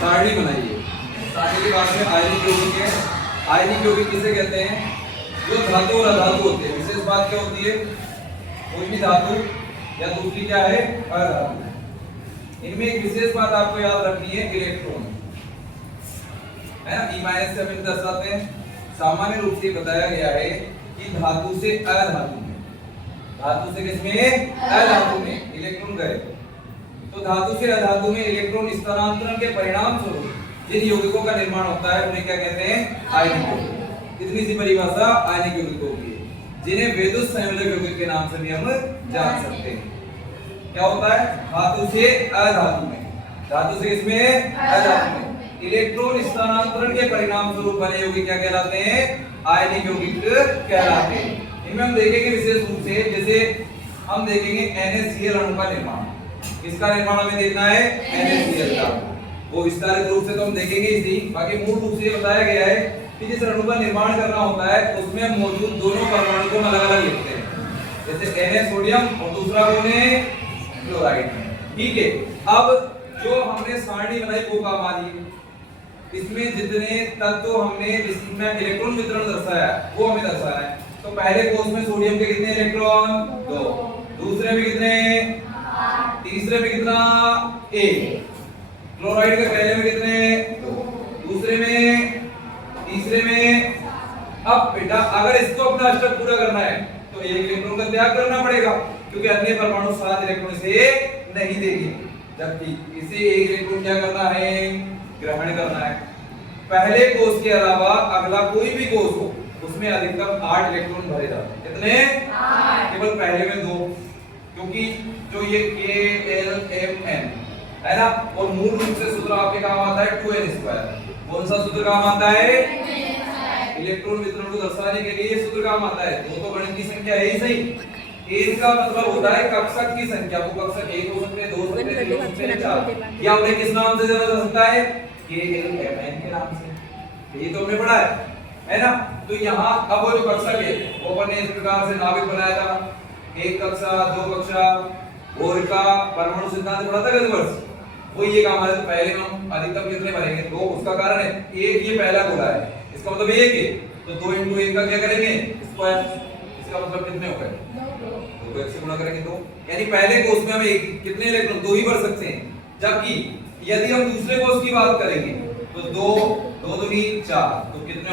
सारणी बनाइए। सारणी के बाद में आयनिक यौगिक है। आयनिक यौगिक किसे कहते हैं? जो धातु और अधातु होते हैं। विशेष बात क्या होती है? कोई भी धातु या दूसरी क्या है? अधातु। इनमें एक विशेष बात आपको याद रखनी है, इलेक्ट्रॉन है ना। E- से हम दर्शाते हैं। सामान्य रूप से बताया गया है कि धातु से अधातु में, धातु से किसमें? अधातु में इलेक्ट्रॉन गए। तो धातु से अधातु में इलेक्ट्रॉन स्थानांतरण के परिणाम स्वरूप जिन यौगिकों का निर्माण होता है उन्हें क्या कहते हैं? आयनिक यौगिक। इतनी सी परिभाषा आयनिक यौगिकों की है, जिन्हें विद्युत संयोजक यौगिक के नाम से भी हम जान सकते हैं। क्या होता है? धातु से अधातु में, धातु से किसमें? अधातु में इलेक्ट्रॉन स्थानांतरण के परिणाम स्वरूप बने यौगिक क्या कहलाते हैं? आयनिक यौगिक कहलाते हैं। इनमें हम देखेंगे विशेष रूप से, जैसे हम देखेंगे NaCl अणु का निर्माण। किसका निर्माण हमें देखना है? NaCl का। वो विस्तारित रूप से तो हम देखेंगे इसी, बाकी मूल रूप से बताया गया है कि जिस अणु का निर्माण करना होता है उसमें मौजूद दोनों परमाणु को अलग अलग लिखते हैं। जैसे Na सोडियम और दूसरा कौन है? क्लोराइड। ठीक है। अब जो हमने सारणी बनाई वो काम आ रही है। इसमें जितने तत्व हमने इसमें इलेक्ट्रॉन वितरण दर्शाया वो हमें दर्शाना है। तो पहले कोष में सोडियम के कितने इलेक्ट्रॉन? 2। दूसरे में कितने? 8। तीसरे में कितना? 1। क्लोराइड के पहले में कितने? 2। दूसरे में, तीसरे में। अब बेटा अगर इसको अपना अष्टक पूरा करना है तो 1 इलेक्ट्रॉन का त्याग करना पड़ेगा, क्योंकि अन्य परमाणु 7 इलेक्ट्रॉन से नहीं देंगे, जबकि इसे 1 इलेक्ट्रॉन क्या करना है? ग्रहण करना है। पहले कोष के अलावा अगला कोई भी कोष हो उसमें अधिकतम 8 इलेक्ट्रॉन भरे जाते हैं। कितने? 8। केवल पहले में 2, क्योंकि जो ये KLMN है ना, और मूल रूप से सूत्र आपके काम आता है 2n²। कौन सा सूत्र काम आता है? इलेक्ट्रॉन वितरण को दर्शाने के लिए सूत्र काम आता है। 2 तो गणित की संख्या है ही सही। n का मतलब होता है कक्षक की संख्या। वो कक्षक 1 हो सकते हैं, 2 हो सकते हैं, 3 हो सकते हैं, 4। या उन्हें किस नाम से जाना जा सकता है? KLMN के नाम से। ये तो हमने पढ़ा है ना। तो यहाँ अब वो जो कक्षक है वो अपन ने इस प्रकार से नाभिक बनाया था। 1 कक्षा, 2 कक्षा, बोहर का परमाणु सिद्धांत पढ़ा था गत वर्ष। वो ये काम है। तो पहले हम अधिकतम कितने भरेंगे? 2। उसका कारण है 1 ये पहला गोला है, इसका मतलब 1 है। तो 2 × 1 का क्या करेंगे? स्क्वायर। इसका मतलब कितने हो गए? 2 को 1 से गुणा करेंगे 2। यानी पहले कोष में हम कितने इलेक्ट्रॉन? 2 ही भर सकते हैं। जबकि यदि हम दूसरे कोष की बात करेंगे तो 2 2 दूनी 4, तो कितने